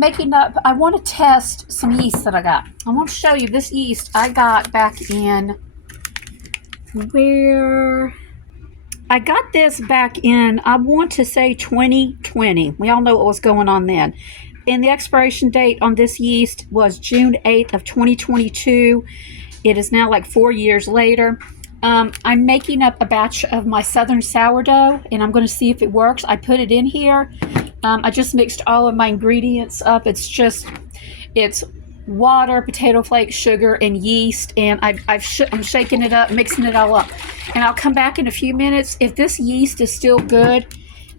making up, I want to test some yeast that I got. I want to show you this yeast I got back in, where I got this back in, I want to say 2020. We all know what was going on then. And the expiration date on this yeast was June 8th of 2022. It is now like 4 years later. I'm making up a batch of my southern sourdough, and I'm going to see if it works. I put it in here. I just mixed all of my ingredients up. It's water, potato flakes, sugar, and yeast, and I'm shaking it up, mixing it all up. And I'll come back in a few minutes. If this yeast is still good,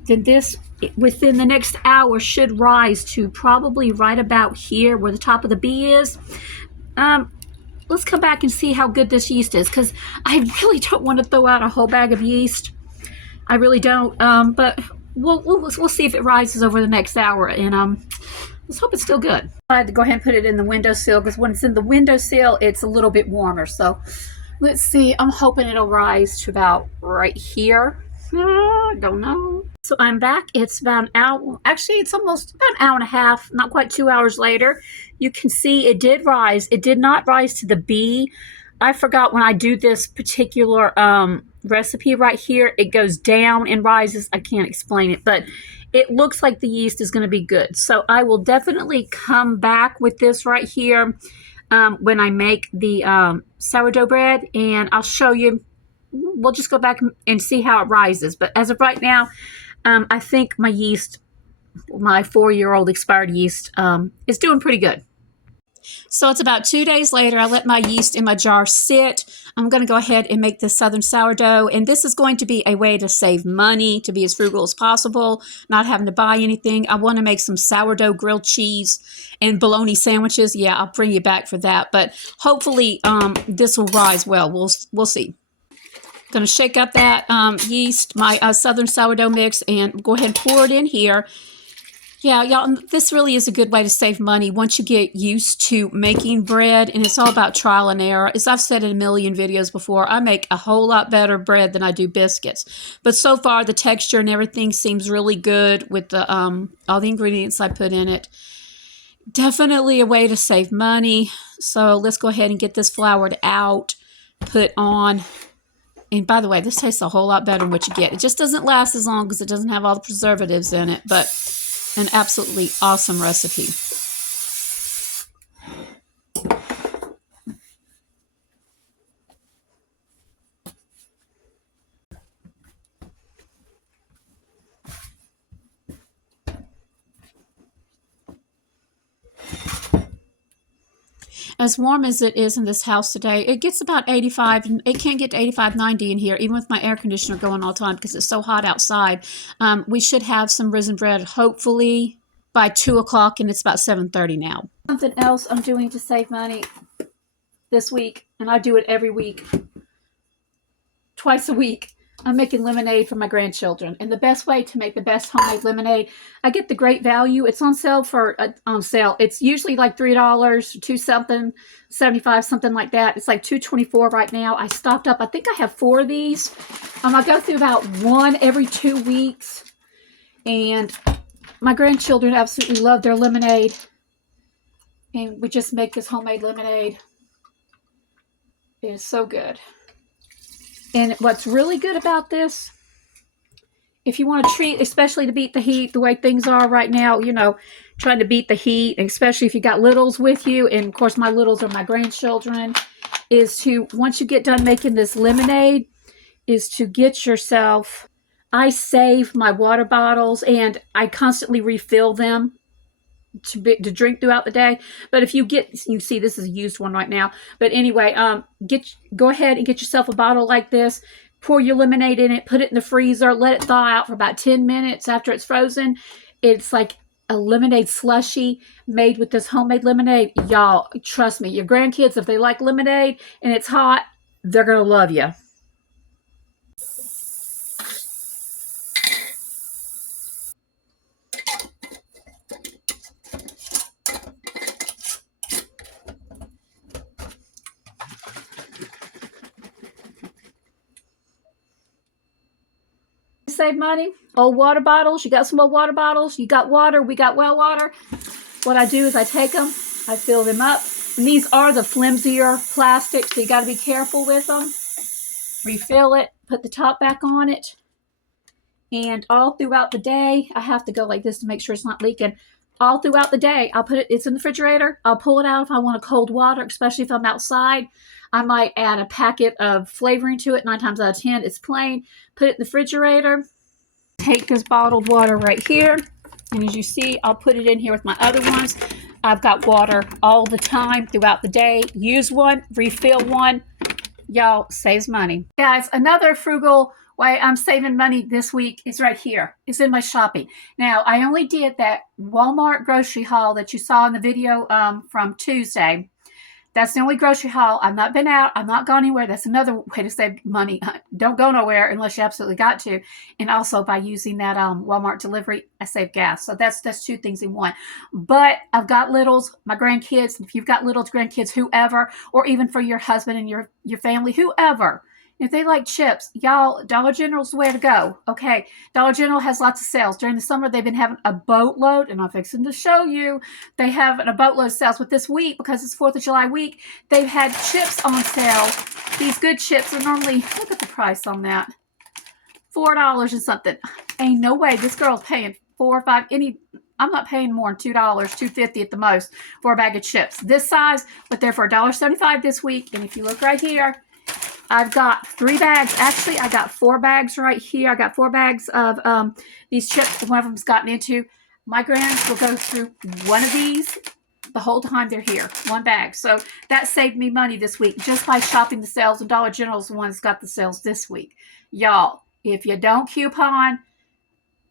then this, within the next hour, should rise to probably right about here where the top of the bee is. Let's come back and see how good this yeast is, because I really don't want to throw out a whole bag of yeast. I really don't. But we'll see if it rises over the next hour, and let's hope it's still good. I had to go ahead and put it in the windowsill, because when it's in the windowsill, it's a little bit warmer. So let's see. I'm hoping it'll rise to about right here. I don't know. So I'm back. It's about an hour. Actually, it's almost about an hour and a half, not quite 2 hours later. You can see it did rise. It did not rise to the bee. I forgot when I do this particular recipe right here, it goes down and rises. I can't explain it, but it looks like the yeast is going to be good. So I will definitely come back with this right here when I make the sourdough bread, and I'll show you. We'll just go back and see how it rises. But as of right now, I think my yeast, my 4-year-old expired yeast, is doing pretty good. So it's about 2 days later. I let my yeast in my jar sit. I'm going to go ahead and make this southern sourdough. And this is going to be a way to save money, to be as frugal as possible, not having to buy anything. I want to make some sourdough grilled cheese and bologna sandwiches. Yeah, I'll bring you back for that. But hopefully this will rise well. We'll see. Going to shake up that yeast, my southern sourdough mix, and go ahead and pour it in here. Yeah, y'all, this really is a good way to save money once you get used to making bread, and it's all about trial and error. As I've said in a million videos before, I make a whole lot better bread than I do biscuits. But so far, the texture and everything seems really good with the all the ingredients I put in it. Definitely a way to save money. So let's go ahead and get this floured out, put on. And by the way, this tastes a whole lot better than what you get. It just doesn't last as long because it doesn't have all the preservatives in it, but an absolutely awesome recipe. As warm as it is in this house today, it gets about 85, and it can't get to 85, 90 in here, even with my air conditioner going all the time because it's so hot outside. We should have some risen bread, hopefully, by 2 o'clock, and it's about 7:30 now. Something else I'm doing to save money this week, and I do it every week, twice a week. I'm making lemonade for my grandchildren, and the best way to make the best homemade lemonade, I get the great value. It's on sale on sale. It's usually like $3, $2 something, 75, something like that. It's like $2.24 right now. I stocked up. I think I have 4 of these. I go through about one every 2 weeks, and my grandchildren absolutely love their lemonade, and we just make this homemade lemonade. It is so good. And what's really good about this, if you want to treat, especially to beat the heat, the way things are right now, you know, trying to beat the heat, especially if you got littles with you, and of course my littles are my grandchildren, is to, once you get done making this lemonade, is to get yourself, I save my water bottles and I constantly refill them to drink throughout the day. But if you see this is a used one right now, but anyway, go ahead and get yourself a bottle like this, pour your lemonade in it, put it in the freezer, let it thaw out for about 10 minutes. After it's frozen, it's like a lemonade slushy made with this homemade lemonade. Y'all, trust me, your grandkids, if they like lemonade and it's hot, they're gonna love you. Save money. Old water bottles. You got some old water bottles. You got water. We got well water. what I do is I take them, I fill them up. And these are the flimsier plastic, so you got to be careful with them. Refill it, put the top back on it. And all throughout the day, I have to go like this to make sure it's not leaking. All throughout the day, I'll put it, it's in the refrigerator. I'll pull it out if I want a cold water, especially if I'm outside. I might add a packet of flavoring to it. 9 times out of 10, it's plain. Put it in the refrigerator. Take this bottled water right here. And as you see, I'll put it in here with my other ones. I've got water all the time throughout the day. Use one, refill one. Y'all, saves money. Guys, another frugal way I'm saving money this week is right here. It's in my shopping. Now, I only did that Walmart grocery haul that you saw in the video from Tuesday. That's the only grocery haul. I've not been out. I've not gone anywhere. That's another way to save money. Don't go nowhere unless you absolutely got to. And also by using that Walmart delivery, I save gas. So that's 2 things in one. But I've got littles, my grandkids. If you've got little grandkids, whoever, or even for your husband and your family, whoever. If they like chips, y'all, Dollar General's the way to go. Okay, Dollar General has lots of sales. During the summer, they've been having a boatload, and I'm fixing to show you. They have a boatload of sales. But this week, because it's 4th of July week, they've had chips on sale. These good chips are normally, look at the price on that, $4 and something. Ain't no way this girl's paying $4 or $5, I'm not paying more than $2, $2.50 at the most for a bag of chips. This size, but they're for $1.75 this week. And if you look right here, I've got 3 bags. Actually, I got 4 bags right here. I got 4 bags of these chips. One of them's gotten into. My grands will go through one of these the whole time they're here. 1 bag. So that saved me money this week just by shopping the sales. And Dollar General's the one that's got the sales this week. Y'all, if you don't coupon,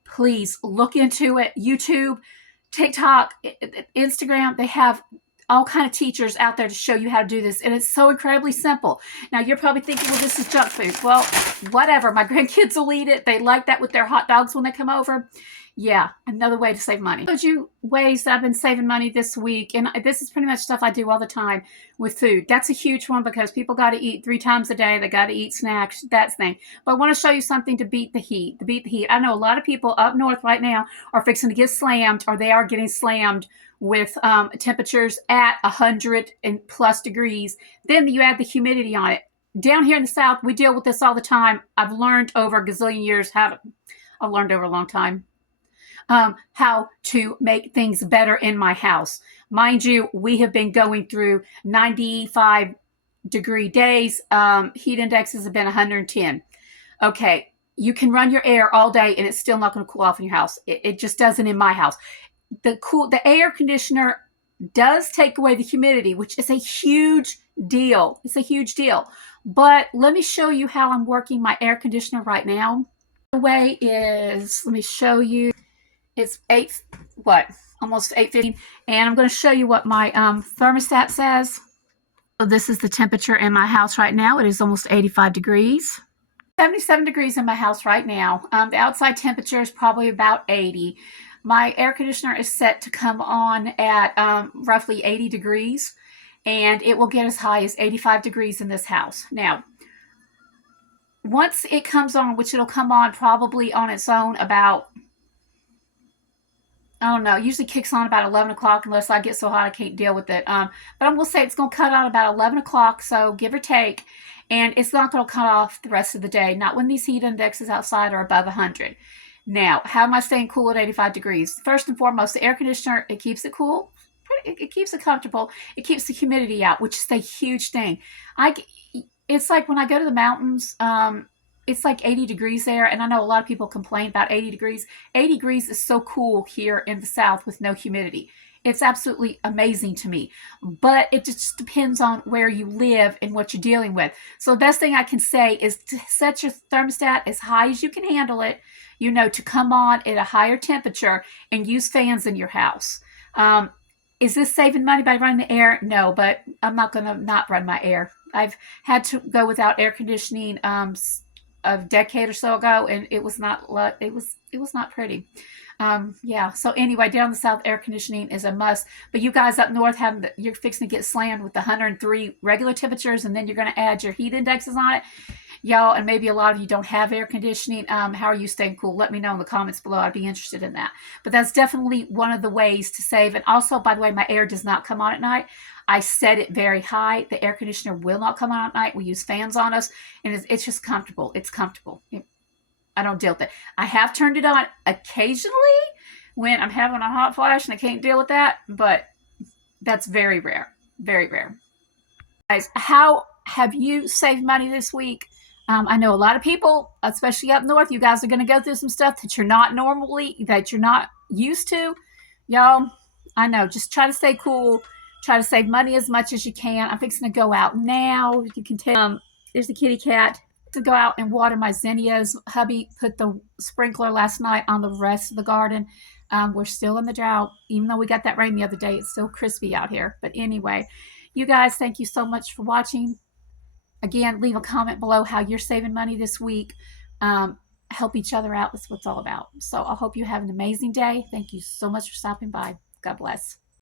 please look into it. YouTube, TikTok, Instagram, they have all kind of teachers out there to show you how to do this. And it's so incredibly simple. Now, you're probably thinking, well, this is junk food. Well, whatever. My grandkids will eat it. They like that with their hot dogs when they come over. Yeah, another way to save money. I showed you ways that I've been saving money this week. And this is pretty much stuff I do all the time with food. That's a huge one because people got to eat 3 times a day. They got to eat snacks, that thing. But I want to show you something to beat the heat. I know a lot of people up north right now are fixing to get slammed, or they are getting slammed with temperatures at 100 and plus degrees. Then you add the humidity on it. Down here in the South, we deal with this all the time. I've learned over a gazillion years I've learned over a long time how to make things better in my house. Mind you, we have been going through 95-degree days. Heat indexes have been 110. Okay, you can run your air all day and it's still not going to cool off in your house. It just doesn't in my house. The air conditioner does take away the humidity, which is a huge deal. It's a huge deal. But let me show you how I'm working my air conditioner right now. The way is, let me show you. It's almost 8:15, and I'm going to show you what my thermostat says. So this is the temperature in my house right now. It is almost 85 degrees. 77 degrees in my house right now. The outside temperature is probably about 80. My air conditioner is set to come on at roughly 80 degrees, and it will get as high as 85 degrees in this house. Now, once it comes on, which it'll come on probably on its own about, I don't know, it usually kicks on about 11 o'clock unless I get so hot I can't deal with it. But I'm going to say it's going to cut on about 11 o'clock, so give or take. And it's not going to cut off the rest of the day, not when these heat indexes outside are above 100. Now, how am I staying cool at 85 degrees? First and foremost, the air conditioner, it keeps it cool. It keeps it comfortable. It keeps the humidity out, which is a huge thing. It's like when I go to the mountains, it's like 80 degrees there, and I know a lot of people complain about 80 degrees. 80 degrees is so cool here in the South with no humidity. It's absolutely amazing to me, but it just depends on where you live and what you're dealing with. So the best thing I can say is to set your thermostat as high as you can handle it, to come on at a higher temperature, and use fans in your house. Is this saving money by running the air? No, but I'm not going to not run my air. I've had to go without air conditioning a decade or so ago, and it was not pretty. Yeah. So anyway, down in the South, air conditioning is a must. But you guys up north you're fixing to get slammed with the 103 regular temperatures, and then you're going to add your heat indexes on it. Y'all, and maybe a lot of you don't have air conditioning. How are you staying cool? Let me know in the comments below. I'd be interested in that. But that's definitely one of the ways to save. And also, by the way, my air does not come on at night. I set it very high. The air conditioner will not come on at night. We use fans on us, and it's just comfortable. It's comfortable. I don't deal with it. I have turned it on occasionally when I'm having a hot flash and I can't deal with that, but that's very rare. Very rare. Guys, how have you saved money this week? I know a lot of people, especially up north, you guys are going to go through some stuff that you're not used to. Y'all, I know. Just try to stay cool. Try to save money as much as you can. I'm fixing to go out now. You can tell. There's the kitty cat. To go out and water my zinnias. Hubby put the sprinkler last night on the rest of the garden. We're still in the drought. Even though we got that rain the other day, it's still crispy out here. But anyway, you guys, thank you so much for watching. Again, leave a comment below how you're saving money this week. Help each other out. That's what it's all about. So I hope you have an amazing day. Thank you so much for stopping by. God bless.